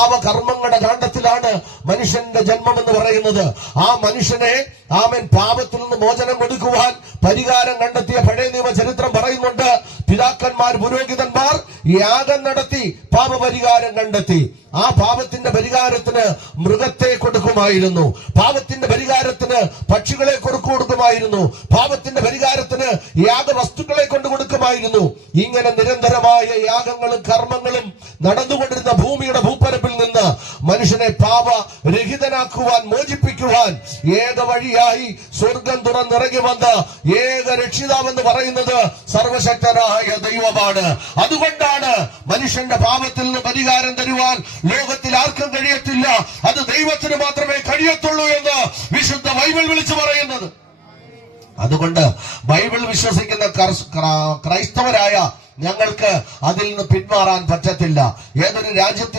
പാപകർമ്മങ്ങളുടെ കാണ്ഡത്തിലാണ് മനുഷ്യന്റെ ജന്മം എന്ന് പറയുന്നത്. ആ മനുഷ്യനെ ആമൻ പാപത്തിൽ നിന്ന് മോചനം കൊടുക്കുവാൻ പരിഹാരം കണ്ടെത്തിയ പഴയ നിയമ ചരിത്രം പറയുന്നുണ്ട്. പിതാക്കന്മാർ, പുരോഹിതന്മാർ യാഗം നടത്തി പാപപരിഹാരം കണ്ടെത്തി. ആ പാപത്തിന്റെ പരിഹാരത്തിന് മൃഗത്തെ കൊടുക്കുമായിരുന്നു, പാപത്തിന്റെ പരിഹാരത്തിന് പക്ഷികളെ കൊടുക്കുമായിരുന്നു, പാപത്തിന്റെ പരിഹാരത്തിന് യാഗവസ്തുക്കളെ കൊണ്ട് കൊടുക്കുമായിരുന്നു. ഇങ്ങനെ നിരന്തരമായ യാഗങ്ങളും കർമ്മങ്ങളും നടന്നുകൊണ്ടിരുന്ന ഭൂമിയുടെ ഭൂപ്പരപ്പിൽ നിന്ന് മനുഷ്യനെ പാപരഹിതനാക്കുവാൻ, മോചിപ്പിക്കുവാൻ ഏക വഴിയായി സ്വർഗം തുറന്നിറങ്ങി വന്ന ഏക രക്ഷിതാവെന്ന് പറയുന്നത് സർവശക്തനായ ദൈവമാണ്. അതുകൊണ്ടാണ് മനുഷ്യന്റെ പാപത്തിൽ നിന്ന് പരിഹാരം തരുവാൻ ലോകത്തിൽ ആർക്കും കഴിയത്തില്ല, അത് ദൈവത്തിന് മാത്രമേ കഴിയത്തുള്ളൂ എന്ന് വിശുദ്ധ ബൈബിൾ വിളിച്ചു പറയുന്നത്. അതുകൊണ്ട് ബൈബിൾ വിശ്വസിക്കുന്ന ക്രൈസ്തവരായ ഞങ്ങൾക്ക് അതിൽ നിന്ന് പിന്മാറാൻ പറ്റത്തില്ല. ഏതൊരു രാജ്യത്തിൽ